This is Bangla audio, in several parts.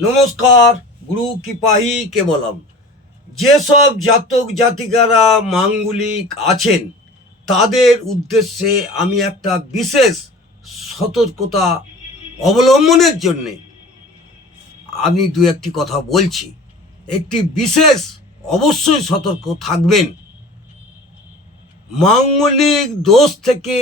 নমস্কার, গুরু কিপাহি কেবলম। যেসব জাতক জাতিকারা মাঙ্গলিক আছেন তাদের উদ্দেশ্যে আমি একটা বিশেষ সতর্কতা অবলম্বনের জন্যে আমি দু একটি কথা বলছি। একটি বিশেষ অবশ্যই সতর্ক থাকবেন। মাঙ্গলিক দোষ থেকে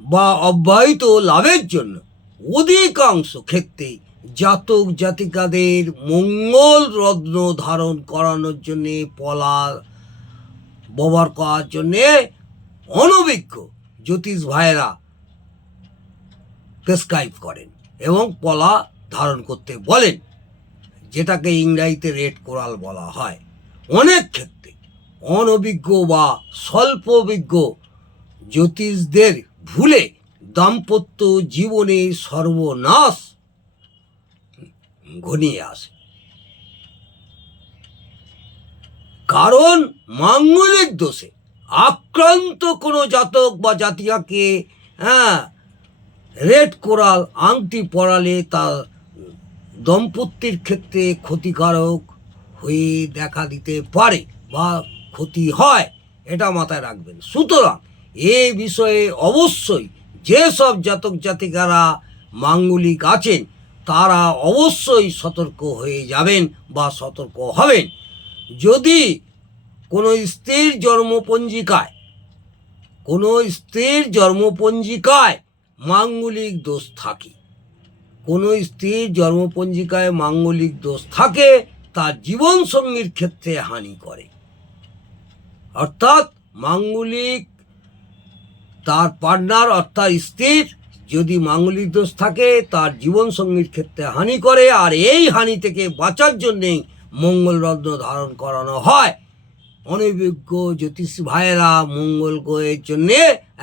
বা অব্যাহত লাভের জন্য অধিকাংশ ক্ষেত্রেই জাতক জাতিকাদের মঙ্গল রত্ন ধারণ করানোর জন্যে পলা ব্যবহার করার জন্যে অনভিজ্ঞ জ্যোতিষ ভাইয়েরা প্রেসক্রাইব করেন এবং পলা ধারণ করতে বলেন, যেটাকে ইংরাজিতে রেড কোরাল বলা হয়। অনেক ক্ষেত্রে অনভিজ্ঞ বা স্বল্প অভিজ্ঞ জ্যোতিষদের ভুলে দাম্পত্য জীবনে সর্বনাশ ঘনিয়ে আসে। কারণ মাঙ্গলিক দোষে আক্রান্ত কোনো জাতক বা জাতিকাকে রেড কোরাল আংটি পরালে তার দম্পতির ক্ষেত্রে ক্ষতিকারক হয়ে দেখা দিতে পারে বা ক্ষতি হয়, এটা মাথায় রাখবেন। সুতরাং এই বিষয়ে অবশ্যই যেসব জাতক জাতিকারা মাঙ্গলিক আছেন তারা অবশ্যই সতর্ক হয়ে যাবেন বা সতর্ক হবেন। যদি কোনো স্ত্রীর জন্মপঞ্জিকায় মাঙ্গলিক দোষ থাকে, তার জীবনসঙ্গীর ক্ষেত্রে হানি করে। অর্থাৎ মাঙ্গলিক তার পার্টনার অর্থাৎ স্ত্রীর যদি মাঙ্গলিক দোষ থাকে তার জীবনসঙ্গীর ক্ষেত্রে হানি করে। আর এই হানি থেকে বাঁচার জন্যেই মঙ্গল রত্ন ধারণ করানো হয়। অনভিজ্ঞ জ্যোতিষ ভাইয়েরা মঙ্গল গ্রহের জন্যে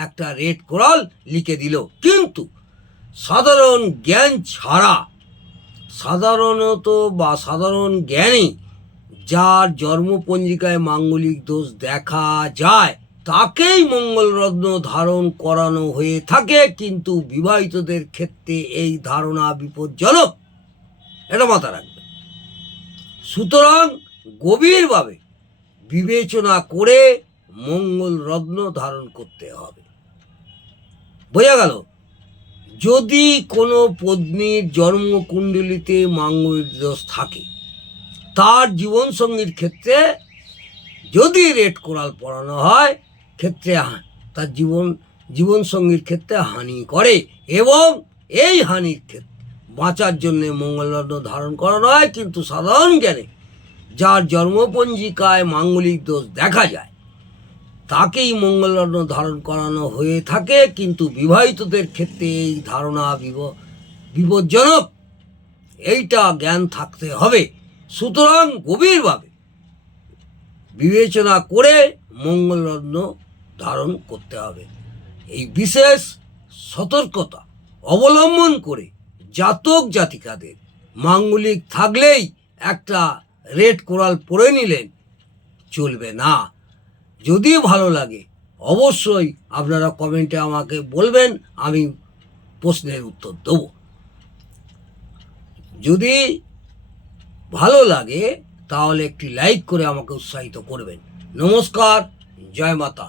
একটা রেড কোরাল লিখে দিল, কিন্তু সাধারণ জ্ঞান ছাড়া সাধারণ জ্ঞানে যার জন্মপঞ্জিকায় মাঙ্গলিক দোষ দেখা যায় তাকেই মঙ্গল রত্ন ধারণ করানো হয়ে থাকে, কিন্তু বিবাহিতদের ক্ষেত্রে এই ধারণা বিপজ্জনক, এটা মাথায় রাখবেন। সুতরাং গভীরভাবে বিবেচনা করে মঙ্গল রত্ন ধারণ করতে হবে। বোঝা গেল? যদি কোনো পত্নীর জন্মকুণ্ডলিতে মাঙ্গলিক দোষ থাকে, তার জীবনসঙ্গীর ক্ষেত্রে যদি রেড কোরাল পরানো হয় ক্ষেত্রে তার জীবনসঙ্গীর ক্ষেত্রে হানি করে, এবং এই হানির ক্ষেত্রে বাঁচার জন্য মঙ্গলরত্ন ধারণ করানো হয়। কিন্তু সাধারণ জ্ঞানে যার জন্মপঞ্জিকায় মাঙ্গলিক দোষ দেখা যায় তাকেই মঙ্গলরত্ন ধারণ করানো হয়ে থাকে, কিন্তু বিবাহিতদের ক্ষেত্রে এই ধারণা বিপজ্জনক, এইটা জ্ঞান থাকতে হবে। সুতরাং গভীরভাবে বিবেচনা করে মঙ্গলরত্ন ধারণ করতে হবে। এই বিশেষ সতর্কতা অবলম্বন করে জাতক জাতিকাদের মাঙ্গলিক থাকলেই একটা রেড কোরাল পরে নিলেন চলবে না। যদি ভালো লাগে অবশ্যই আপনারা কমেন্টে আমাকে বলবেন, আমি প্রশ্নের উত্তর দেব। যদি ভালো লাগে তাহলে একটি লাইক করে আমাকে উৎসাহিত করবেন। নমস্কার, জয় মাতা।